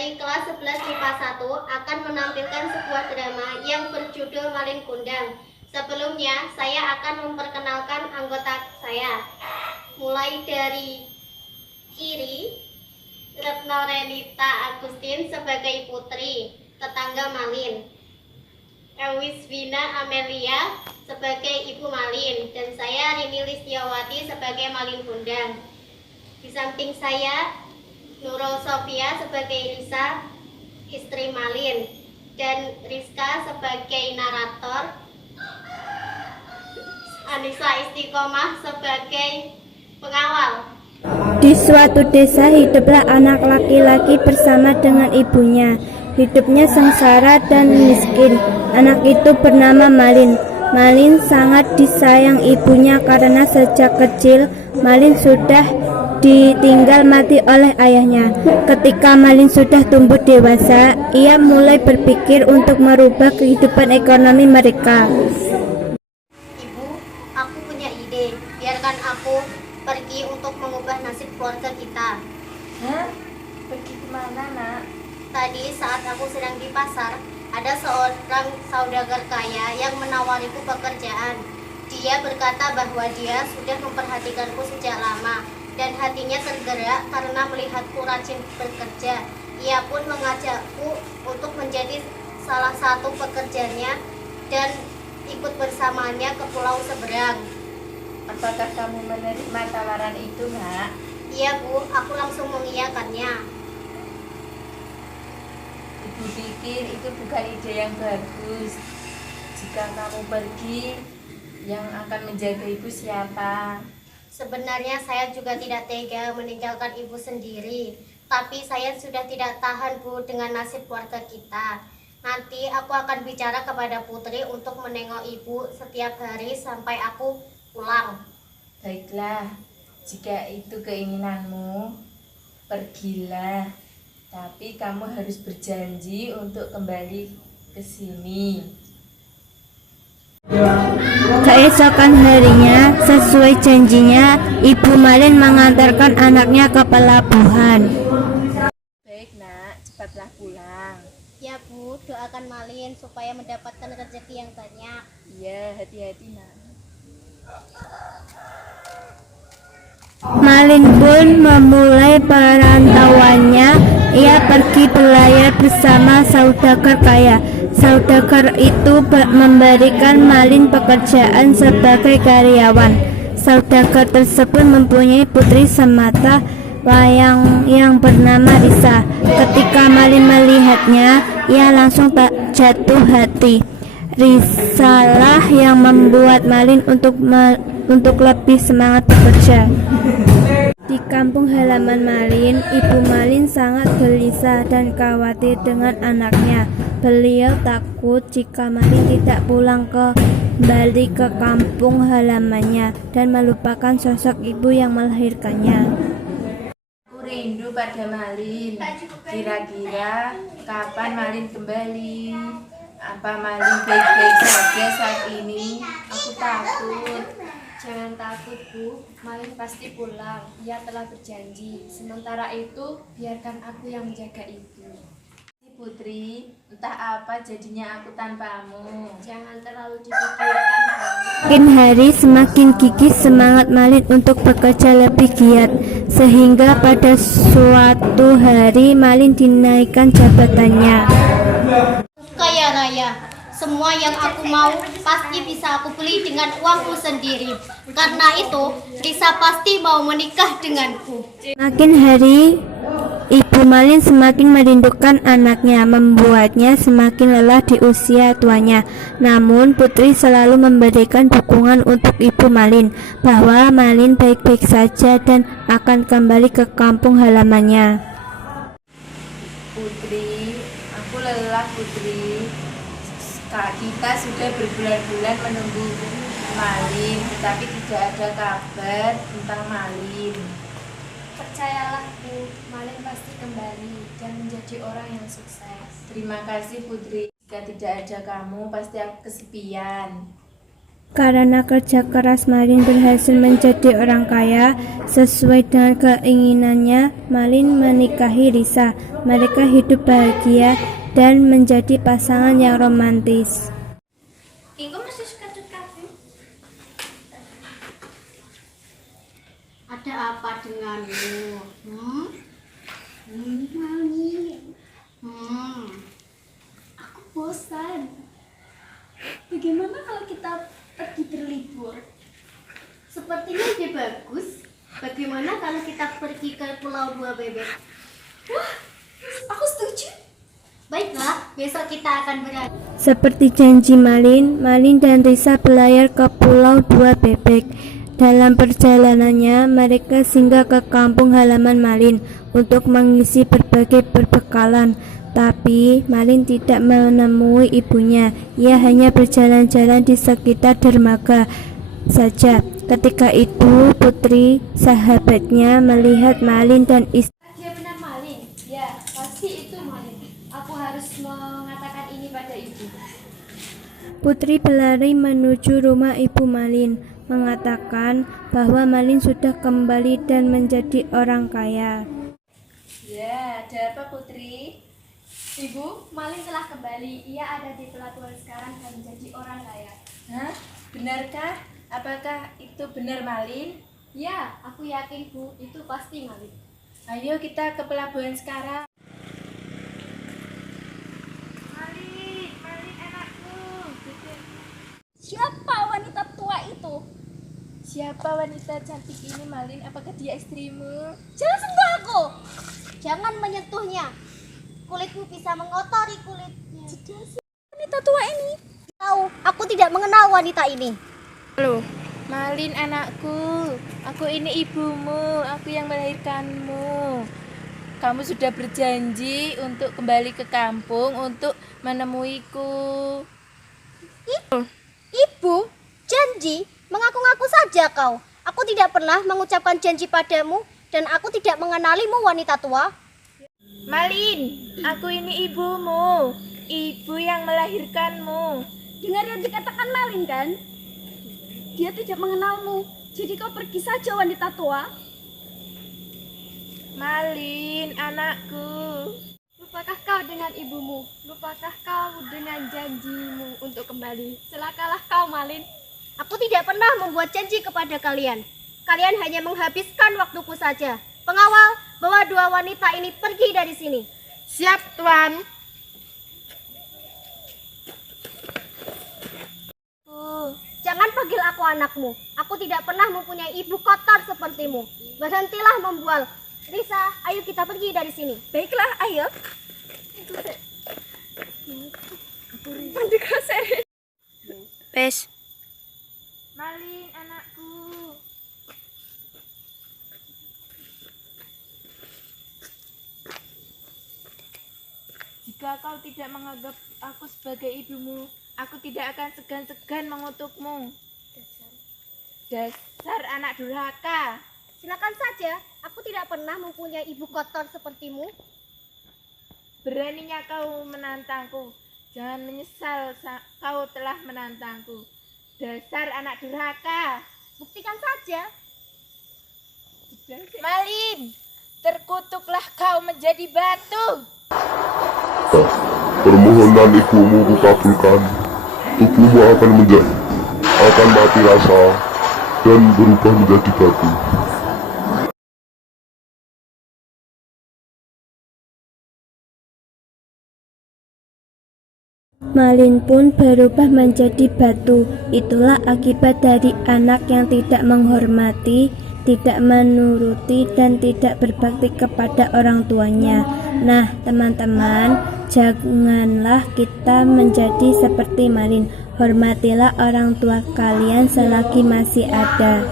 dari kelas 11 MIPA 1 akan menampilkan sebuah drama yang berjudul Malin Kundang. Sebelumnya, saya akan memperkenalkan anggota saya. Mulai dari kiri, Retno Renita Agustin sebagai putri, tetangga Malin. Ewiswina Amelia sebagai ibu Malin, dan saya Rini Listiawati sebagai Malin Kundang. Di samping saya, Nurul Sofia sebagai Risa, istri Malin, dan Rizka sebagai narator, Anissa Istiqomah sebagai pengawal. Di suatu desa hiduplah anak laki-laki bersama dengan ibunya. Hidupnya sengsara dan miskin. Anak itu bernama Malin. Malin sangat disayang ibunya karena sejak kecil Malin sudah ditinggal mati oleh ayahnya. Ketika Malin sudah tumbuh dewasa, ia mulai berpikir untuk merubah kehidupan ekonomi mereka. Ibu, aku punya ide. Biarkan aku pergi untuk mengubah nasib keluarga kita. Hah? Pergi kemana, nak? Tadi saat aku sedang di pasar, ada seorang saudagar kaya yang menawariku pekerjaan. Dia berkata bahwa dia sudah memperhatikanku sejak lama dan hatinya tergerak karena melihatku rajin bekerja. Ia pun mengajakku untuk menjadi salah satu pekerjanya dan ikut bersamanya ke pulau seberang. Apakah kamu menerima tawaran itu, nak? Iya Bu, aku langsung mengiyakannya. Ibu pikir itu bukan ide yang bagus. Jika kamu pergi, yang akan menjaga ibu siapa? Sebenarnya saya juga tidak tega meninggalkan ibu sendiri, tapi saya sudah tidak tahan Bu dengan nasib keluarga kita. Nanti aku akan bicara kepada Putri untuk menengok ibu setiap hari sampai aku pulang. Baiklah, jika itu keinginanmu, pergilah. Tapi kamu harus berjanji untuk kembali ke sini. Keesokan harinya, sesuai janjinya, Ibu Malin mengantarkan anaknya ke pelabuhan. Baik, nak, cepatlah pulang. Ya Bu, doakan Malin supaya mendapatkan rezeki yang banyak. Iya, hati-hati, nak. Malin pun memulai perantauannya. Ia pergi berlayar bersama saudagar kaya. Saudagar itu memberikan Malin pekerjaan sebagai karyawan. Saudagar tersebut mempunyai putri semata wayang yang bernama Risa. Ketika Malin melihatnya, ia langsung tak jatuh hati. Risalah yang membuat Malin untuk lebih semangat bekerja. Di kampung halaman Malin, Ibu Malin sangat gelisah dan khawatir dengan anaknya. Beliau takut jika Malin tidak pulang kembali ke kampung halamannya dan melupakan sosok ibu yang melahirkannya. Aku rindu pada Malin. Kira-kira kapan Malin kembali? Apa Malin baik-baik saja saat ini? Aku takut. Jangan takut Bu, Malin pasti pulang. Ia telah berjanji. Sementara itu, biarkan aku yang menjaga ibu. Putri, entah apa jadinya aku tanpamu. Jangan terlalu dipikirkan Bu. Makin hari semakin gigih semangat Malin untuk bekerja lebih giat, sehingga pada suatu hari Malin dinaikkan jabatannya. Kaya raya, semua yang aku mau pasti bisa aku beli dengan uangku sendiri. Karena itu, Risa pasti mau menikah denganku. Makin hari, Ibu Malin semakin merindukan anaknya, membuatnya semakin lelah di usia tuanya. Namun, Putri selalu memberikan dukungan untuk Ibu Malin, bahwa Malin baik-baik saja dan akan kembali ke kampung halamannya. Putri, aku lelah Putri. Kita sudah berbulan-bulan menunggu Malin, tetapi tidak ada kabar tentang Malin. Percayalah Bu, Malin pasti kembali dan menjadi orang yang sukses. Terima kasih Putri. Jika tidak ada kamu, pasti aku kesepian. Karena kerja keras Malin berhasil menjadi orang kaya. Sesuai dengan keinginannya, Malin menikahi Risa. Mereka hidup bahagia dan menjadi pasangan yang romantis. Ada apa denganmu? Aku bosan. Bagaimana kalau kita pergi berlibur? Sepertinya ide bagus. Bagaimana kalau kita pergi ke Pulau Dua Bebek? Wah, aku setuju. Baiklah, besok kita akan berangkat. Seperti janji Malin, Malin dan Risa berlayar ke Pulau Dua Bebek. Dalam perjalanannya, mereka singgah ke kampung halaman Malin untuk mengisi berbagai perbekalan. Tapi Malin tidak menemui ibunya. Ia hanya berjalan-jalan di sekitar dermaga saja. Ketika itu, Putri, sahabatnya, melihat Malin dan Dia benar Malin. Ya, pasti itu Malin. Aku harus mengatakan ini pada ibu. Putri berlari menuju rumah ibu Malin, mengatakan bahwa Malin sudah kembali dan menjadi orang kaya. Ya, ada apa Putri? Ibu, Malin telah kembali. Ia ada di pelabuhan sekarang dan menjadi orang kaya. Hah? Benarkah? Apakah itu benar Malin? Ya, aku yakin Bu, itu pasti Malin. Ayo kita ke pelabuhan sekarang. Malin anakku. Siapa wanita tua itu? Siapa wanita cantik ini Malin? Apakah dia istrimu? Jangan sentuh aku. Jangan menyentuhnya. Kulitmu bisa mengotori kulitnya. Wanita tua ini? Tahu, aku tidak mengenal wanita ini. Halo, Malin anakku. Aku ini ibumu. Aku yang melahirkanmu. Kamu sudah berjanji untuk kembali ke kampung untuk menemuiku. Ibu, janji? Mengaku-ngaku saja kau. Aku tidak pernah mengucapkan janji padamu dan aku tidak mengenalimu wanita tua. Malin, aku ini ibumu. Ibu yang melahirkanmu. Dengar yang dikatakan Malin kan? Dia tidak mengenalmu. Jadi kau pergi saja wanita tua. Malin, anakku. Lupakah kau dengan ibumu? Lupakah kau dengan janjimu untuk kembali? Celakalah kau Malin. Aku tidak pernah membuat janji kepada kalian. Kalian hanya menghabiskan waktuku saja. Pengawal, bawa dua wanita ini pergi dari sini. Siap, Tuan. Jangan panggil aku anakmu. Aku tidak pernah mempunyai ibu kotor sepertimu. Berhentilah membual. Risa, ayo kita pergi dari sini. Baiklah, ayo. Pes. Malin, anakku. Jika kau tidak menganggap aku sebagai ibumu, aku tidak akan segan-segan mengutukmu. Dasar anak durhaka. Silakan saja. Aku tidak pernah mempunyai ibu kotor sepertimu. Beraninya kau menantangku. Jangan menyesal kau telah menantangku. Dasar anak durhaka. Buktikan saja. Malin, terkutuklah kau menjadi batu. Permohonan ibumu kukabulkan. Tubuhmu akan mati rasa dan berubah menjadi batu. Malin pun berubah menjadi batu. Itulah akibat dari anak yang tidak menghormati, tidak menuruti, dan tidak berbakti kepada orang tuanya. Nah, teman-teman, janganlah kita menjadi seperti Malin. Hormatilah orang tua kalian selagi masih ada.